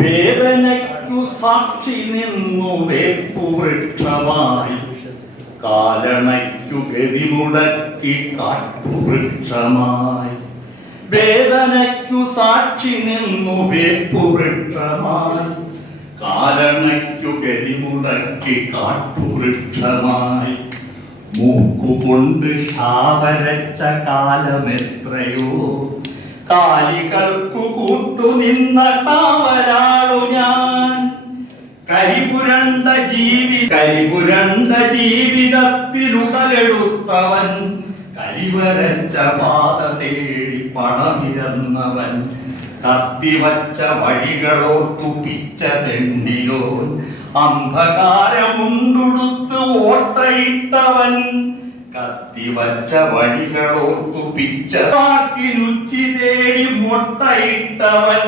വേദനയ്ക്കു സാക്ഷി നിന്നു വേപ്പുവൃക്ഷമായി, കാലണയ്ക്കു ഗതിമുടക്കി കാട്ടുവൃക്ഷമായി. വേദനയ്ക്കു സാക്ഷി നിന്നു വേപ്പുവൃക്ഷമായി, കാലണയ്ക്കു ഗതിമുടക്കി കാട്ടുവൃക്ഷമായി. മൂക്കുകൊണ്ട് ഷാവരച്ച കാലമെത്രയോ, കാലികൾക്കു കൂട്ടുനിന്ന കാവലാളു ഞാൻ. കരിപുരണ്ട ജീവിതത്തിലുടലെടുത്തവൻ, കരിവരച്ച പാത തേടി പണമിരന്നവൻ. കത്തിവച്ച വഴികളോർത്തു പിച്ച തെണ്ടിയോൻ, അന്ധകാരമുണ്ടുടുത്ത് ഓട്ടയിട്ടവൻ. കത്തിവച്ച വഴികളോർത്തു പിച്ചവാക്കിനുച്ചി തേടി മൊട്ടയിട്ടവൻ.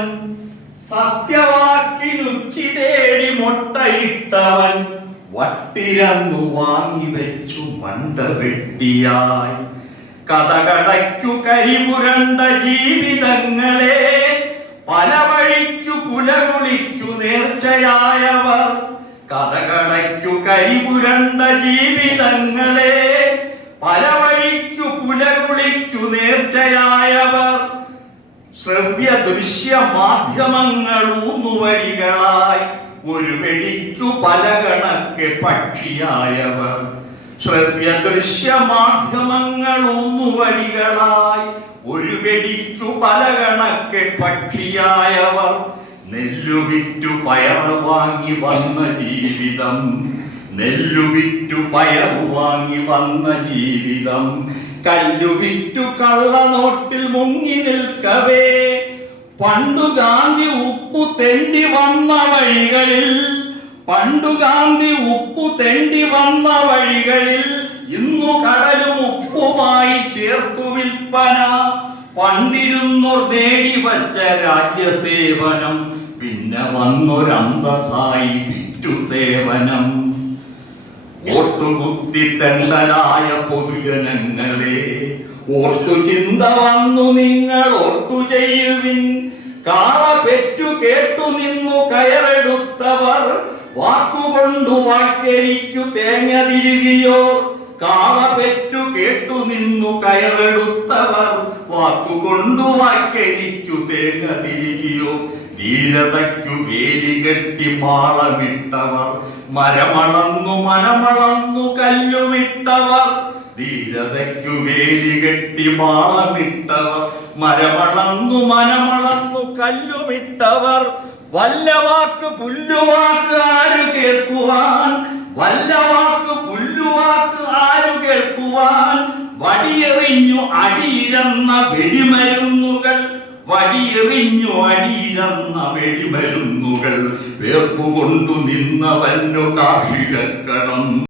സത്യവാക്കിനുച്ചി തേടി മൊട്ടയിട്ടവൻ. വട്ടിരന്നു വാങ്ങിവെച്ചു മണ്ട വെട്ടിയായി. കടകടയ്ക്കു കരിപുരണ്ട ജീവിതങ്ങളെ, പല വഴിക്കു പുലകുളിക്കു നേർച്ചയായവർ. കടകടയ്ക്കു കരിപുരണ്ട ജീവിതങ്ങളെ, പല വഴിക്കു പുലകുളിക്കു നേർച്ചയായവർ. ശ്രവ്യ ദൃശ്യ മാധ്യമങ്ങളൂന്നുവഴികളായി, ഒരു വെടിക്കു പല കണക്കെ പക്ഷിയായവർ. ശ്രവ്യ ദൃശ്യ മാധ്യമങ്ങളൂന്നുവഴികളായി, ഒരു വെടിക്കു പല കണക്കെ പക്ഷിയായവർ. നെല്ലുവിറ്റു പയറ് വാങ്ങി വന്ന ജീവിതം, നെല്ലുവിറ്റു പയറ് വാങ്ങി വന്ന ജീവിതം. കല്ലുവിറ്റു കള്ളനോട്ടിൽ മുങ്ങി നിൽക്കവേ, പണ്ടു ഗാന്ധി ഉപ്പു തെണ്ടി വന്ന വഴികളിൽ, പണ്ടു ഗാന്ധി ഉപ്പു തെണ്ടി വന്ന വഴികളിൽ, ഇന്നു കടലും ഉപ്പുമായി ചേർത്തു വിൽപ്പന. പണ്ടിരുന്നോർ നേടി വച്ച രാജ്യസേവനം, പിന്നെ വന്നൊരന്തസായി വിറ്റു സേവനം. ഓട്ടുകുത്തി തെണ്ടലായ പൊതുജനങ്ങളെ, ഓർത്തു ചിന്ത വന്നു നിങ്ങൾ ഓർത്തു ചെയ്യുവിൻ. കാള പെറ്റു കേട്ടു നിന്നു കയറെടുത്തവർ, വാക്കുകൊണ്ടു വാക്കരിക്കു തേങ്ങ തിരുകിയോ. കാള പെറ്റു കേട്ടു നിന്നു കയറെടുത്തവർ, വാക്കുകൊണ്ടു വാക്കരിക്കു തേങ്ങ തിരികിയോ. ധീരതയ്ക്കു വേലി കെട്ടി മാളമിട്ടവർ, മരമളന്നു മനമളന്നു കല്ലുമിട്ടവർ. ധീരതയ്ക്കു വേലി കെട്ടി മാളമിട്ടവർ, മരമളന്നു മനമളന്നു കല്ലുമിട്ടവർ. വല്ലവാക്ക് പുല്ലുവാക്ക് ആരു കേൾക്കുവാൻ, വല്ലവാക്ക് പുല്ലുവാക്ക് ആരു കേൾക്കുവാൻ. വടിയെറിഞ്ഞു അടിയിരന്ന വെടിമരുന്നുകൾ, വടിയെറിഞ്ഞു അടിയിരന്ന വെടിമരുന്നുകൾ. വേർപ്പുകൊണ്ടു നിന്നവന്നു കാർഷികക്കടം.